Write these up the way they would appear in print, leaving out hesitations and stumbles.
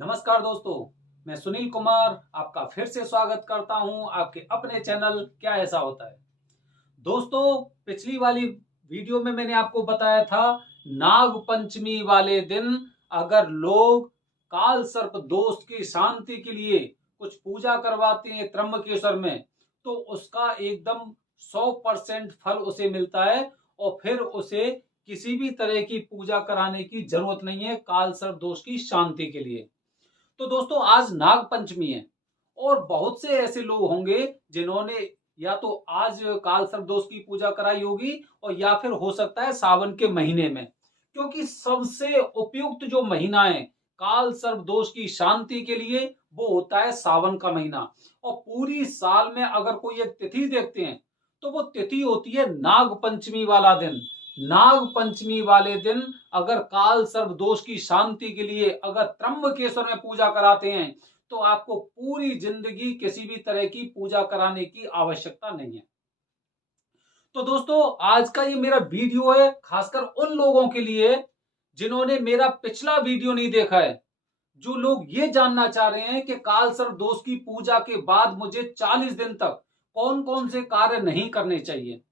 नमस्कार दोस्तों, मैं सुनील कुमार आपका फिर से स्वागत करता हूं आपके अपने चैनल क्या ऐसा होता है। दोस्तों, पिछली वाली वीडियो में मैंने आपको बताया था नाग पंचमी वाले दिन अगर लोग काल सर्प दोष की शांति के लिए कुछ पूजा करवाते हैं त्र्यंबकेश्वर में, तो उसका एकदम 100% फल उसे मिलता है और फिर उसे किसी भी तरह की पूजा कराने की जरूरत नहीं है काल सर्प दोष की शांति के लिए। तो दोस्तों, आज नाग पंचमी है और बहुत से ऐसे लोग होंगे जिन्होंने या तो आज काल सर्प दोष की पूजा कराई होगी और या फिर हो सकता है सावन के महीने में, क्योंकि सबसे उपयुक्त जो महीना है काल सर्प दोष की शांति के लिए वो होता है सावन का महीना। और पूरी साल में अगर कोई एक तिथि देखते हैं तो वो तिथि होती है नाग पंचमी वाला दिन। नाग पंचमी वाले दिन अगर काल सर्प दोष की शांति के लिए अगर त्र्यंबकेश्वर में पूजा कराते हैं तो आपको पूरी जिंदगी किसी भी तरह की पूजा कराने की आवश्यकता नहीं है। तो दोस्तों, आज का ये मेरा वीडियो है खासकर उन लोगों के लिए जिन्होंने मेरा पिछला वीडियो नहीं देखा है, जो लोग ये जानना चाह रहे हैं कि काल सर्प दोष की पूजा के बाद मुझे 40 दिन तक कौन कौन से कार्य नहीं करने चाहिए,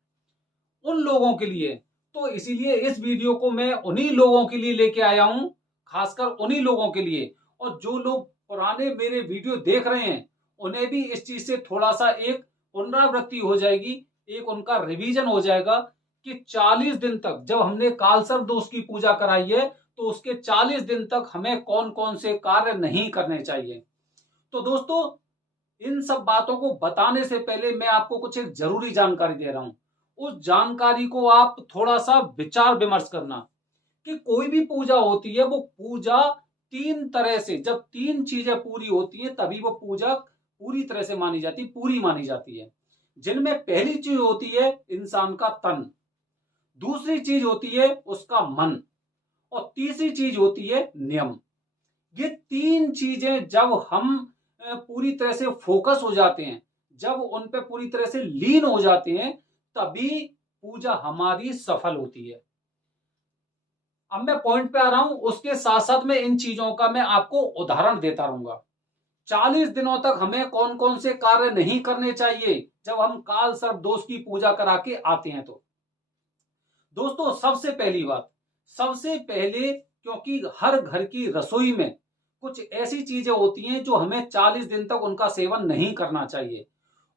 उन लोगों के लिए। तो इसीलिए इस वीडियो को मैं उन्हीं लोगों के लिए लेके आया हूं, खासकर उन्हीं लोगों के लिए। और जो लोग पुराने मेरे वीडियो देख रहे हैं उन्हें भी इस चीज से थोड़ा सा एक पुनरावृत्ति हो जाएगी, एक उनका रिवीजन हो जाएगा कि 40 दिन तक जब हमने कालसर्प दोष की पूजा कराई है तो उसके 40 दिन तक हमें कौन कौन से कार्य नहीं करने चाहिए। तो दोस्तों, इन सब बातों को बताने से पहले मैं आपको कुछ एक जरूरी जानकारी दे रहा हूं। उस जानकारी को आप थोड़ा सा विचार विमर्श करना कि कोई भी पूजा होती है वो पूजा तीन तरह से, जब तीन चीजें पूरी होती है तभी वो पूजा पूरी तरह से मानी जाती, पूरी मानी जाती है। जिनमें पहली चीज होती है इंसान का तन, दूसरी चीज होती है उसका मन और तीसरी चीज होती है नियम। ये तीन चीजें जब हम पूरी तरह से फोकस हो जाते हैं, जब उन पे पूरी तरह से लीन हो जाते हैं, तभी पूजा हमारी सफल होती है। अब मैं पॉइंट पे आ रहा हूं, उसके साथ साथ में इन चीजों का मैं आपको उदाहरण देता रहूंगा। 40 दिनों तक हमें कौन कौन से कार्य नहीं करने चाहिए जब हम काल सर्प दोष की पूजा करा के आते हैं। तो दोस्तों, सबसे पहली बात, सबसे पहले, क्योंकि हर घर की रसोई में कुछ ऐसी चीजें होती हैं जो हमें 40 दिन तक उनका सेवन नहीं करना चाहिए।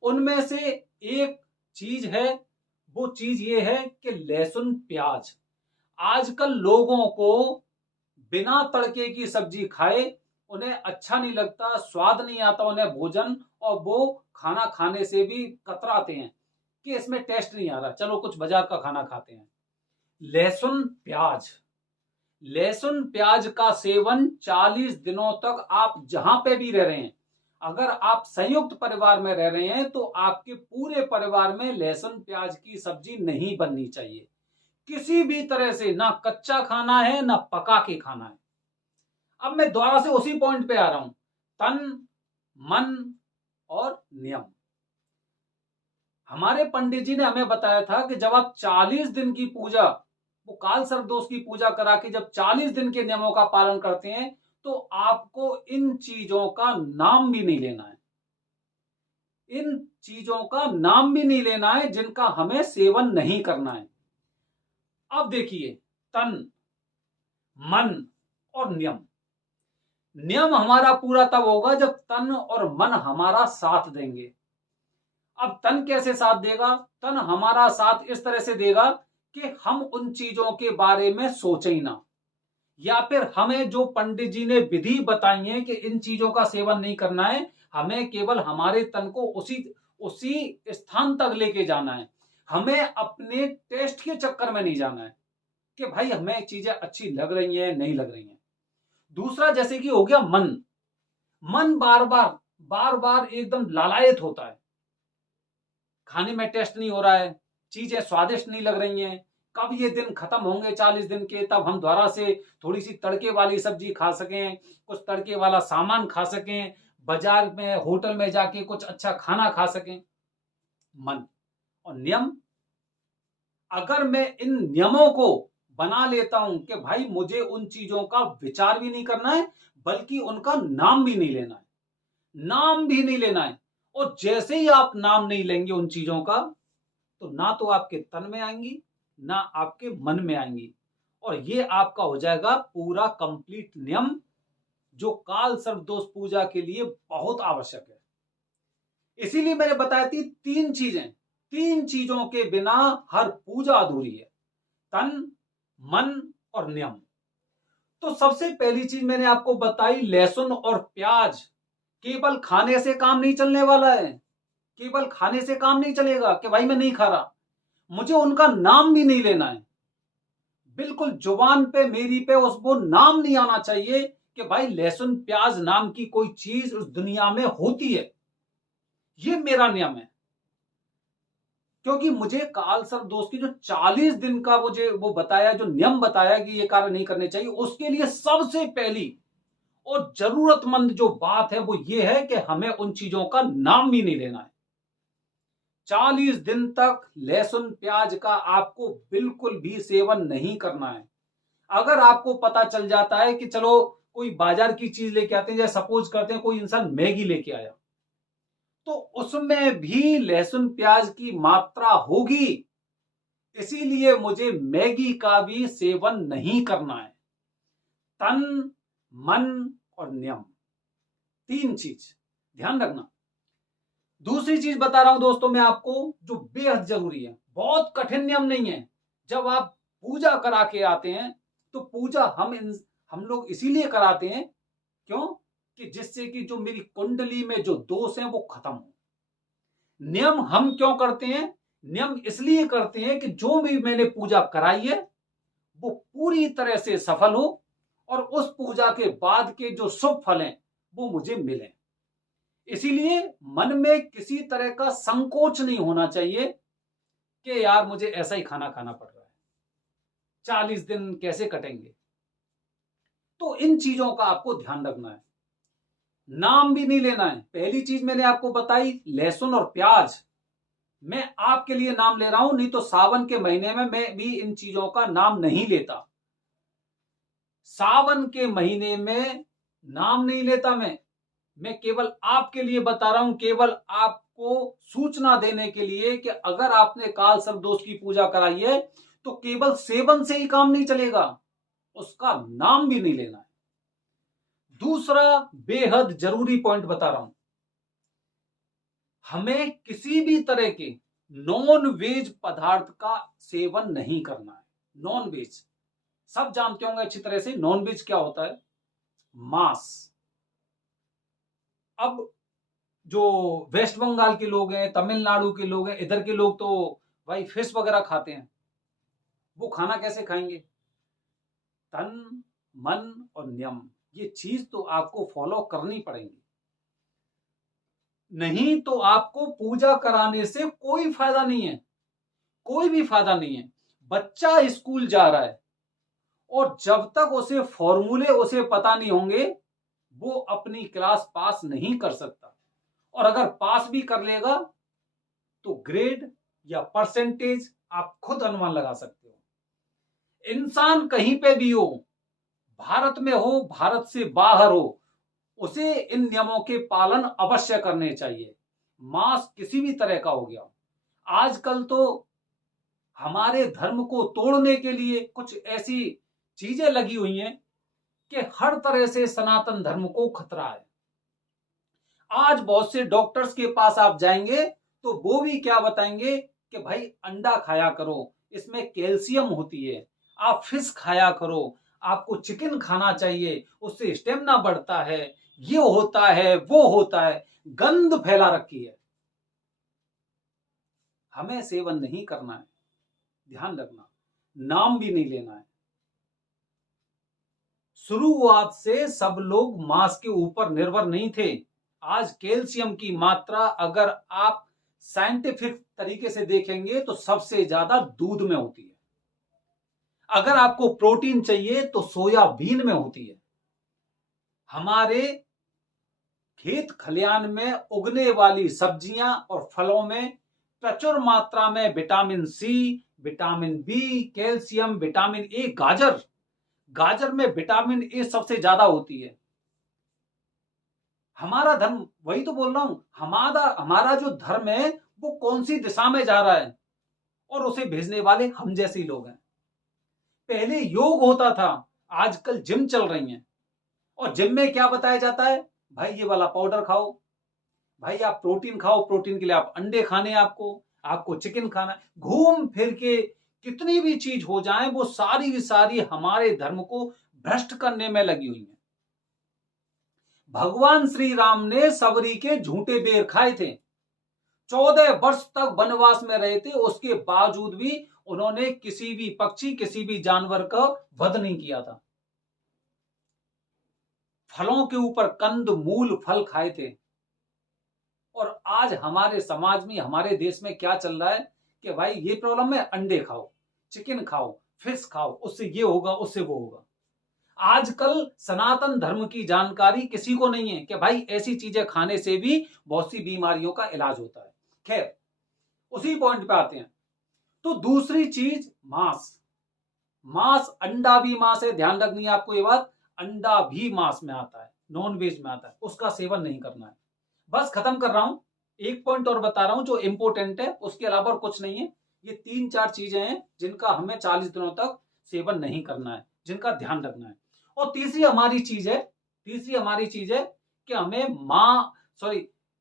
उनमें से एक चीज है, वो चीज ये है कि लहसुन प्याज। आजकल लोगों को बिना तड़के की सब्जी खाए उन्हें अच्छा नहीं लगता, स्वाद नहीं आता उन्हें भोजन, और वो खाना खाने से भी कतराते हैं कि इसमें टेस्ट नहीं आ रहा, चलो कुछ बाजार का खाना खाते हैं। लहसुन प्याज, लहसुन प्याज का सेवन 40 दिनों तक आप जहां पे भी रह रहे हैं, अगर आप संयुक्त परिवार में रह रहे हैं तो आपके पूरे परिवार में लहसुन प्याज की सब्जी नहीं बननी चाहिए किसी भी तरह से। ना कच्चा खाना है ना पका के खाना है। अब मैं दोबारा से उसी पॉइंट पे आ रहा हूं, तन, मन और नियम। हमारे पंडित जी ने हमें बताया था कि जब आप 40 दिन की पूजा, वो काल सर्प दोष की पूजा करा के जब 40 दिन के नियमों का पालन करते हैं तो आपको इन चीजों का नाम भी नहीं लेना है, इन चीजों का नाम भी नहीं लेना है जिनका हमें सेवन नहीं करना है। अब देखिए, तन, मन और नियम। नियम हमारा पूरा तब होगा जब तन और मन हमारा साथ देंगे। अब तन कैसे साथ देगा? तन हमारा साथ इस तरह से देगा कि हम उन चीजों के बारे में सोचे ही ना, या फिर हमें जो पंडित जी ने विधि बताई है कि इन चीजों का सेवन नहीं करना है, हमें केवल हमारे तन को उसी उसी स्थान तक लेके जाना है। हमें अपने टेस्ट के चक्कर में नहीं जाना है कि भाई हमें चीजें अच्छी लग रही हैं नहीं लग रही हैं। दूसरा, जैसे कि हो गया मन। मन बार बार एकदम लालायत होता है, खाने में टेस्ट नहीं हो रहा है, चीजें स्वादिष्ट नहीं लग रही हैं, कब ये दिन खत्म होंगे 40 दिन के, तब हम दोबारा से थोड़ी सी तड़के वाली सब्जी खा सकें, कुछ तड़के वाला सामान खा सकें, बाजार में होटल में जाके कुछ अच्छा खाना खा सकें। मन और नियम, अगर मैं इन नियमों को बना लेता हूं कि भाई मुझे उन चीजों का विचार भी नहीं करना है, बल्कि उनका नाम भी नहीं लेना है, नाम भी नहीं लेना है। और जैसे ही आप नाम नहीं लेंगे उन चीजों का, तो ना तो आपके तन में आएंगी, ना आपके मन में आएंगी, और ये आपका हो जाएगा पूरा कंप्लीट नियम, जो काल सर्प दोष पूजा के लिए बहुत आवश्यक है। इसीलिए मैंने बताया थी तीन चीजें, तीन चीजों के बिना हर पूजा अधूरी है, तन, मन और नियम। तो सबसे पहली चीज मैंने आपको बताई, लहसुन और प्याज। केवल खाने से काम नहीं चलने वाला है, केवल खाने से काम नहीं चलेगा कि भाई मैं नहीं खा रहा, मुझे उनका नाम भी नहीं लेना है। बिल्कुल जुबान पे मेरी पे उस वो नाम नहीं आना चाहिए कि भाई लहसुन प्याज नाम की कोई चीज उस दुनिया में होती है। ये मेरा नियम है, क्योंकि मुझे काल सर्प दोष की जो 40 दिन का मुझे वो बताया, जो नियम बताया कि ये कार्य नहीं करने चाहिए, उसके लिए सबसे पहली और जरूरतमंद जो बात है वो ये है कि हमें उन चीजों का नाम भी नहीं लेना है। 40 दिन तक लहसुन प्याज का आपको बिल्कुल भी सेवन नहीं करना है। अगर आपको पता चल जाता है कि चलो कोई बाजार की चीज लेके आते हैं, जैसे सपोज करते हैं कोई इंसान मैगी लेके आया, तो उसमें भी लहसुन प्याज की मात्रा होगी, इसीलिए मुझे मैगी का भी सेवन नहीं करना है। तन, मन और नियम, तीन चीज ध्यान रखना। दूसरी चीज बता रहा हूं दोस्तों मैं आपको, जो बेहद जरूरी है, बहुत कठिन नियम नहीं है। जब आप पूजा करा के आते हैं, तो पूजा हम लोग इसीलिए कराते हैं, क्यों? कि जिससे कि जो मेरी कुंडली में जो दोष हैं वो खत्म हो। नियम हम क्यों करते हैं? नियम इसलिए करते हैं कि जो भी मैंने पूजा कराई है वो पूरी तरह से सफल हो, और उस पूजा के बाद के जो शुभ फल हैं वो मुझे मिले। इसीलिए मन में किसी तरह का संकोच नहीं होना चाहिए कि यार मुझे ऐसा ही खाना खाना पड़ रहा है, 40 दिन कैसे कटेंगे। तो इन चीजों का आपको ध्यान रखना है, नाम भी नहीं लेना है। पहली चीज मैंने आपको बताई, लहसुन और प्याज, मैं आपके लिए नाम ले रहा हूं, नहीं तो सावन के महीने में मैं भी इन चीजों का नाम नहीं लेता। सावन के महीने में नाम नहीं लेता मैं केवल आपके लिए बता रहा हूं, केवल आपको सूचना देने के लिए कि अगर आपने काल सर्प दोष की पूजा कराई है, तो केवल सेवन से ही काम नहीं चलेगा, उसका नाम भी नहीं लेना है। दूसरा बेहद जरूरी पॉइंट बता रहा हूं, हमें किसी भी तरह के नॉन वेज पदार्थ का सेवन नहीं करना है। नॉन वेज सब जानते होंगे अच्छी तरह से, नॉन वेज क्या होता है? मांस। अब जो वेस्ट बंगाल के लोग हैं, तमिलनाडु के लोग हैं, इधर के लोग तो भाई फिश वगैरह खाते हैं, वो खाना कैसे खाएंगे? तन, मन और नियम, ये चीज तो आपको फॉलो करनी पड़ेगी, नहीं तो आपको पूजा कराने से कोई फायदा नहीं है, कोई भी फायदा नहीं है। बच्चा स्कूल जा रहा है, और जब तक उसे फॉर्मूले उसे पता नहीं होंगे, वो अपनी क्लास पास नहीं कर सकता। और अगर पास भी कर लेगा तो ग्रेड या परसेंटेज आप खुद अनुमान लगा सकते हो। इंसान कहीं पे भी हो, भारत में हो, भारत से बाहर हो, उसे इन नियमों के पालन अवश्य करने चाहिए। मांस किसी भी तरह का हो गया, आजकल तो हमारे धर्म को तोड़ने के लिए कुछ ऐसी चीजें लगी हुई हैं कि हर तरह से सनातन धर्म को खतरा है। आज बहुत से डॉक्टर्स के पास आप जाएंगे तो वो भी क्या बताएंगे कि भाई अंडा खाया करो, इसमें कैल्शियम होती है, आप फिश खाया करो, आपको चिकन खाना चाहिए, उससे स्टेमिना बढ़ता है, ये होता है वो होता है, गंद फैला रखी है। हमें सेवन नहीं करना है, ध्यान रखना, नाम भी नहीं लेना है। शुरुआत से सब लोग मांस के ऊपर निर्भर नहीं थे। आज कैल्शियम की मात्रा अगर आप साइंटिफिक तरीके से देखेंगे तो सबसे ज्यादा दूध में होती है। अगर आपको प्रोटीन चाहिए तो सोयाबीन में होती है। हमारे खेत खलियान में उगने वाली सब्जियां और फलों में प्रचुर मात्रा में vitamin C, vitamin B, calcium, vitamin A, गाजर में विटामिन ए सबसे ज्यादा होती है। हमारा धर्म, वही तो बोल रहा हूं, हमारा जो धर्म है वो कौन सी दिशा में जा रहा है, और उसे भेजने वाले हम जैसे ही लोग हैं। पहले योग होता था, आजकल जिम चल रही हैं, और जिम में क्या बताया जाता है, भाई ये वाला पाउडर खाओ, भाई आप प्रोटीन खाओ, प्रोटीन के लिए आप अंडे खाने हैं, आपको चिकन खाना है। घूम फिर के कितनी भी चीज हो जाए, वो सारी की सारी हमारे धर्म को भ्रष्ट करने में लगी हुई है। भगवान श्री राम ने सबरी के झूठे बेर खाए थे, 14 वर्ष तक वनवास में रहे थे, उसके बावजूद भी उन्होंने किसी भी पक्षी, किसी भी जानवर का वध नहीं किया था। फलों के ऊपर कंद मूल फल खाए थे। और आज हमारे समाज में, हमारे देश में क्या चल रहा है कि भाई ये प्रॉब्लम है, अंडे खाओ, चिकन खाओ, फिश खाओ, उससे ये होगा, उससे वो होगा। आजकल सनातन धर्म की जानकारी किसी को नहीं है कि भाई ऐसी चीजें खाने से भी बहुत सी बीमारियों का इलाज होता है। खैर, उसी पॉइंट पे आते हैं। तो दूसरी चीज, मांस। मांस, अंडा भी मांस है, ध्यान रखनी है आपको ये बात, अंडा भी मांस में आता है, नॉन वेज में आता है, उसका सेवन नहीं करना है। बस खत्म कर रहा हूं, एक पॉइंट और बता रहा हूं जो इंपॉर्टेंट है, उसके अलावा और कुछ नहीं है। ये 3-4 चीजें हैं जिनका हमें 40 दिनों तक सेवन नहीं करना है, जिनका ध्यान रखना है। और तीसरी हमारी चीज है कि हमें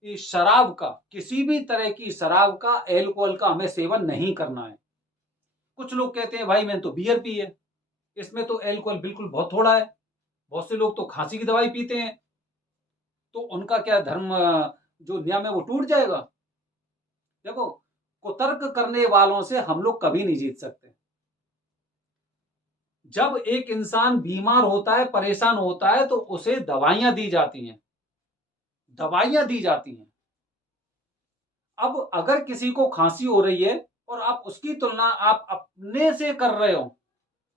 शराब का, किसी भी तरह की शराब का, एल्कोहल का हमें सेवन नहीं करना है। कुछ लोग कहते हैं भाई मैंने तो बियर पी है, इसमें तो एल्कोहल बिल्कुल बहुत थोड़ा है। बहुत से लोग तो खांसी की दवाई पीते हैं, तो उनका क्या धर्म जो नियम है वो टूट जाएगा? देखो, कुतर्क करने वालों से हम लोग कभी नहीं जीत सकते। जब एक इंसान बीमार होता है, परेशान होता है, तो उसे दवाइयां दी जाती हैं, अब अगर किसी को खांसी हो रही है और आप उसकी तुलना आप अपने से कर रहे हो,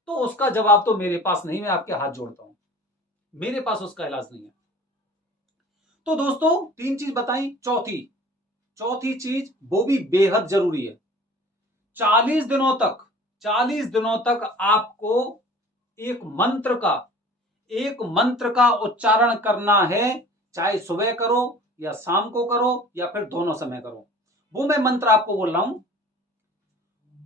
तो उसका जवाब तो मेरे पास नहीं, मैं आपके हाथ जोड़ता हूं, मेरे पास उसका इलाज नहीं है। तो दोस्तों, 3 चीज बताई, चौथी चीज वो भी बेहद जरूरी है। 40 दिनों तक आपको एक मंत्र का उच्चारण करना है, चाहे सुबह करो या शाम को करो या फिर दोनों समय करो। वो मैं मंत्र आपको बोल रहा हूं,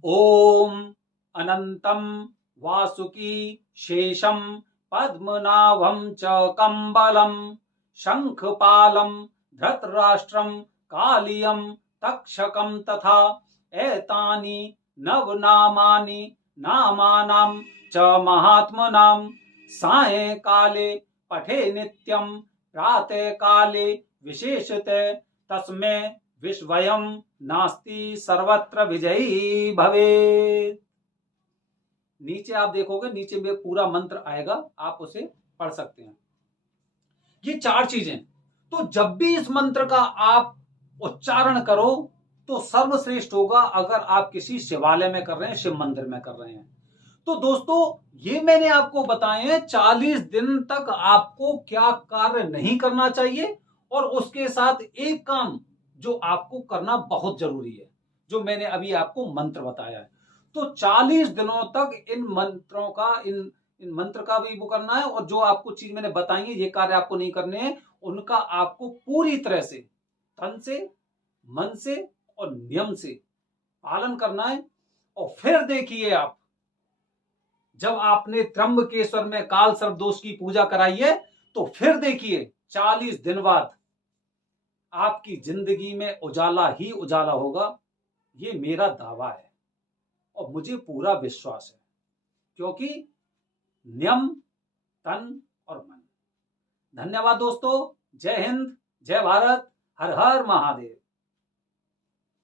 ओम अनंतम वासुकी शेषम पद्मनाभम च कंबलम शंखपालम धृतराष्ट्रम कालियम तक्षकम तथा एतानि नवनामानि नामानां च महात्मनां सायंकाले पठे नित्यं प्रातः काले विशेषतः तस्मै विश्वयं नास्ति सर्वत्र विजयी भवेत्। नीचे आप देखोगे, नीचे में पूरा मंत्र आएगा, आप उसे पढ़ सकते हैं। ये 4 चीजें, तो जब भी इस मंत्र का आप उच्चारण करो तो सर्वश्रेष्ठ होगा अगर आप किसी शिवालय में कर रहे हैं, शिव मंदिर में कर रहे हैं। तो दोस्तों, ये मैंने आपको बताए हैं 40 दिन तक आपको क्या कार्य नहीं करना चाहिए, और उसके साथ एक काम जो आपको करना बहुत जरूरी है, जो मैंने अभी आपको मंत्र बताया है। तो 40 दिनों तक इन मंत्रों का, इन मंत्र का भी वो करना है, और जो आपको चीज मैंने बताई है, ये कार्य आपको नहीं करने हैं, उनका आपको पूरी तरह से तन से, मन से और नियम से पालन करना है। और फिर देखिए, आप जब आपने त्र्यंबकेश्वर में काल सर्प दोष की पूजा कराई है, तो फिर देखिए 40 दिन बाद आपकी जिंदगी में उजाला ही उजाला होगा। ये मेरा दावा है और मुझे पूरा विश्वास है, क्योंकि नियम, तन और मन। धन्यवाद दोस्तों, जय हिंद, जय भारत, हर हर महादेव।